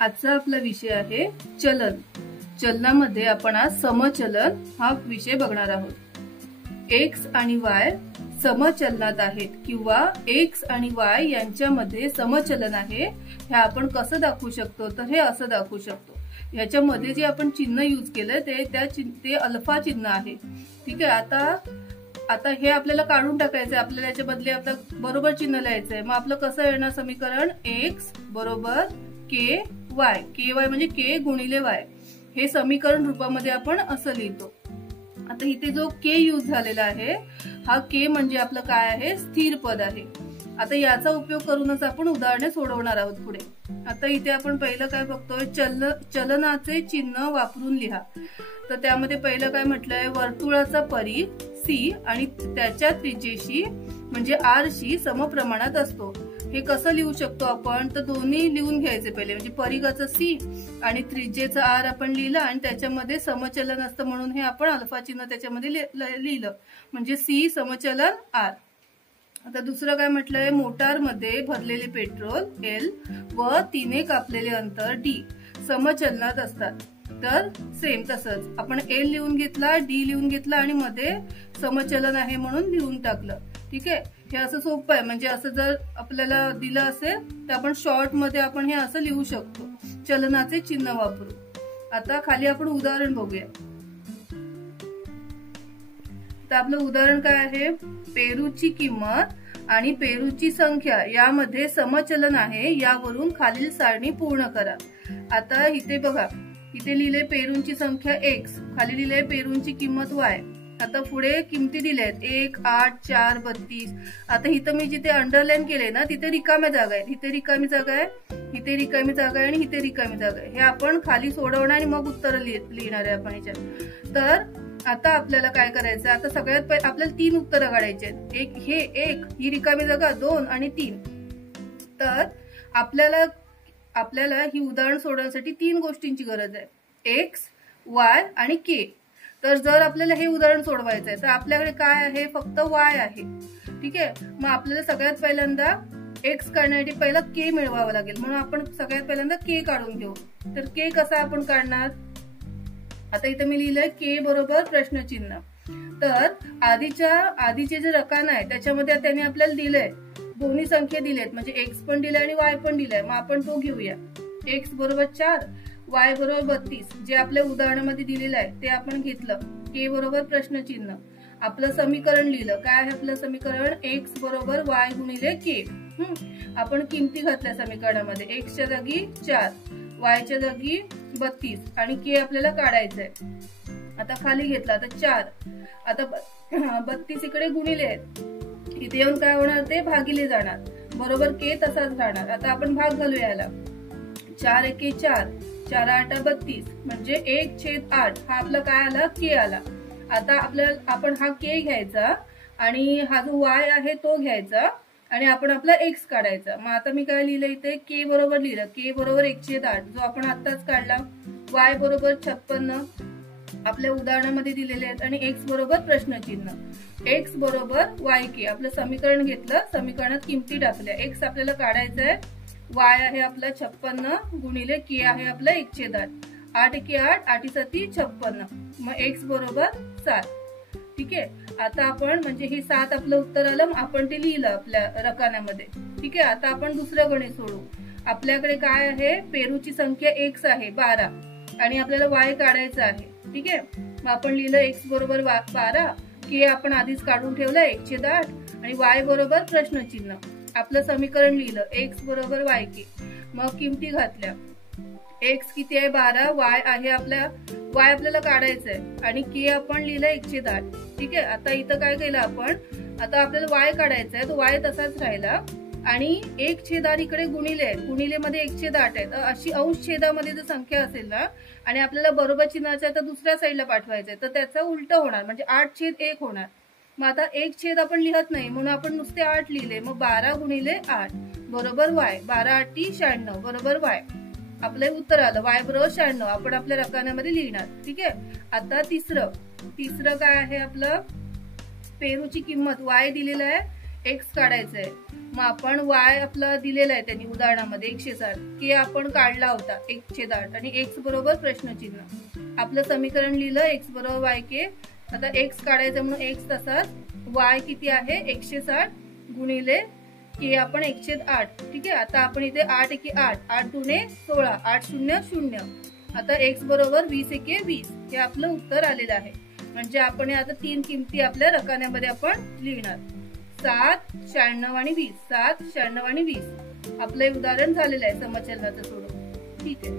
आजचा आपला विषय आहे चलन। चलनामध्ये आपण आज समचलन हा विषय बघणार आहोत। एक्स आणि वाय समचलनात आहेत किंवा एक्स आणि वाय यांच्यामध्ये समचलन आहे हे आपण कसं दाखवू शकतो, तर हे असं दाखवू शकतो। ह्याच्यामध्ये जे आपण चिन्ह यूज केलं ते अल्फा चिन्ह आहे। ठीक आहे, आता हे आपल्याला काढून टाकायचं आहे, आपल्याला याच्या बदले आपलं बरोबर चिन्ह लिहायचं आहे। मग आपलं कसं येणार समीकरण, एक्स बरोबर के वाय, के वाय म्हणजे के गुणिले वाय, हे समीकरण रूपामध्ये आपण असं लिहितो। आता इथे जो के यूज झालेला आहे हा के म्हणजे आपलं काय आहे, स्थिर पद आहे। आता याचा उपयोग करूनच आपण उदाहरणे सोडवणार आहोत पुढे। आता इथे आपण पहिलं काय बघतोय, चलनाचे चिन्ह वापरून लिहा। तर त्यामध्ये पहिलं काय म्हटलंय, वर्तुळाचा परिघ सी आणि त्याच्या त्रिज्येशी म्हणजे आर शी समप्रमाणात असतो। हे कसं लिहू शकतो आपण, तर दोन्ही लिहून घ्यायचे पहिले, म्हणजे परिघाचं सी आणि त्रिज्येचं आर आपण लिहिलं आणि त्याच्यामध्ये समचलन असतं म्हणून हे आपण अल्फा चिन्ह त्याच्यामध्ये लिहिलं, म्हणजे सी समचलन आर। आता दुसरं काय म्हटलंय, मोटारमध्ये भरलेले पेट्रोल एल व तिने कापलेले अंतर डी समचलनात असतात। तर सेम तसंच आपण एल लिहून घेतला, डी लिहून घेतला आणि मध्ये समचलन आहे म्हणून लिहून टाकलं। ठीक आहे, हे असं सोपं आहे, म्हणजे असं जर आपल्याला दिलं असेल तर आपण शॉर्ट मध्ये आपण हे असं लिहू शकतो चलनाचे चिन्ह वापरून। आता खाली आपण उदाहरण बघूया। तर आपलं उदाहरण काय आहे, पेरूची किंमत आणि पेरूची संख्या यामध्ये समचलन आहे, यावरून खालील सारणी पूर्ण करा। आता इथे बघा, इथे लिहिले पेरूंची संख्या एक्स, खाली लिहिले पेरूंची किंमत वाय। आता पुढे किमती दिल्यात 1, 8, 4, 32। आता इथं मी जिथे अंडरलाईन केले ना तिथे रिकाम्या जागा आहेत, इथे रिकामी जागा आहे, इथे रिकामी जागा आहे आणि इथे रिकामी जागा आहे। हे आपण खाली सोडवणार आणि मग उत्तर लिहिणार आहे आपण याच्यात। तर आता आपल्याला काय करायचं, आता सगळ्यात पहिले आपल्याला 3 उत्तरं काढायची आहेत, एक ही रिकामी जागा 2 आणि 3। तर आपल्याला ही उदाहरण सोडवण्यासाठी 3 गोष्टींची गरज आहे, एक्स, वाय आणि के। तर जर आपल्याला हे उदाहरण सोडवायचं आहे तर आपल्याकडे काय आहे, फक्त वाय आहे। ठीक आहे, मग आपल्याला सगळ्यात पहिल्यांदा एक्स काढण्यासाठी पहिला के मिळवावा लागेल, म्हणून आपण सगळ्यात पहिल्यांदा के काढून घेऊ। तर के कसा आपण काढणार, आता इथे मी लिहिलंय के बरोबर प्रश्नचिन्ह। तर आधीचे जे रकाना आहे त्याच्यामध्ये त्यांनी आपल्याला दिलंय, दोन्ही संख्या दिलेत, म्हणजे एक्स पण दिलाय आणि वाय पण दिलाय। मग आपण तो घेऊया, एक्स बरोबर 4, वाय बरोबर 32, जे आपल्या उदाहरणामध्ये दिलेलं आहे ते आपण घेतलं। के बरोबर प्रश्नचिन्ह, आपलं समीकरण लिहिलं, काय आहे आपलं समीकरण, एक्स बरोबर वाय गुणिले के। आपण किमती घातल्या समीकरणामध्ये, एक्सच्या जागी 4, वायच्या जागी 32 आणि के आपल्याला काढायचंय। आता खाली घेतला, आता 4, आता 32 इकडे गुणिले आहेत, इथे येऊन काय होणार, ते भागिले जाणार, बरोबर के तसाच राहणार। आता आपण भाग घालूया याला, 4 एके 4, 4 8 32, म्हणजे 1/8 हा आपला काय आला, के आला। आता आपण हा के घ्यायचा आणि हा जो वाय आहे तो घ्यायचा आणि आपण आपला एक्स काढायचा। मग आता मी काय लिहिलं इथे, के बरोबर लिहिलं, के बरोबर 1/8 जो आपण आत्ताच काढला, वाय बरोबर 56 आपल्या उदाहरणामध्ये दिलेले आहेत आणि एक्स बरोबर प्रश्नचिन्ह, एक्स बरोबर वाय के। आपलं समीकरण घेतलं, समीकरणात किमती टाकल्या, एक्स आपल्याला काढायचं आहे, वाय आहे आपला 56 गुणिले के आहे आपला 1/8, 8 एके 8, 8 7 56, मग एक्स बरोबर 7। ठीक आहे, आता आपण म्हणजे हे 7 आपलं उत्तर आलं, आपण ते लिहिलं आपल्या रकान्यामध्ये। ठीक आहे, आता आपण दुसरं गणित सोडवू। आपल्याकडे काय आहे, पेरूची संख्या एक्स आहे 12 आणि आपल्याला वाय काढायचं आहे। ठीक आहे, मग आपण लिहिलं एक्स बरोबर 12, के आपण आधीच काढून ठेवलं 1/8 आणि वाय बरोबर प्रश्नचिन्ह, आपलं समीकरण लिहिलं, एक्स बरोबर वाय के। मग किमती घातल्या, एक्स किती आहे 12, वाय आहे वाय आपल्याला काढायचंय आणि के आपण लिहिलं 1/8। ठीक आहे, आता इथं काय केलं आपण, आता आपल्याला वाय काढायचंय, तो वाय तसाच राहिला आणि 1/8 इकडे गुणिले आहेत, गुणिले मध्ये 1/8 आहे। तर अशी अंश छेदामध्ये जर संख्या असेल ना आणि आपल्याला बरोबर चिन्हाच्या आता दुसऱ्या साईडला पाठवायचंय तर त्याचं उलट होणार, म्हणजे 8/1 होणार। मग आता 1 आपण लिहत नाही म्हणून आपण नुसते 8 लिहिले, मग 12 गुणिले 8 बरोबर वाय, 12 8 96 बरोबर वाय, आपलं उत्तर आलं, वाय बरोबर 96 आपण आपल्या रकान्यामध्ये लिहिणार। ठीक आहे, आता तिसरं काय आहे आपलं, पेरूची किंमत वाय दिलेलं आहे, एक्स काढायचंय, मग आपण वाय आपला दिलेला आहे त्यांनी उदाहरणामध्ये 160, के आपण काढला होता 1/8 आणि एक्स बरोबर प्रश्नचिन्ह. आपलं समीकरण लिहिलं एक्स बरोबर वाय के. आता एक्स काढायचं म्हणून एक्स तसाच, वाय किती आहे 160 गुणिले के आपण 1/8. ठीक आहे. आता आपण इथे 8 एके 8, 8 दुने 16, 8 शून्य 0. आता एक्स बरोबर 20 एके 20 हे आपलं उत्तर आलेलं आहे. म्हणजे आपण आता 3 किमती आपल्या रकान्यामध्ये आपण लिहिणार, 7, 96 आणि 20. 7, 96 आणि 20 आपलं उदाहरण झालेलं आहे समचलनाचं सोडवून. ठीक आहे.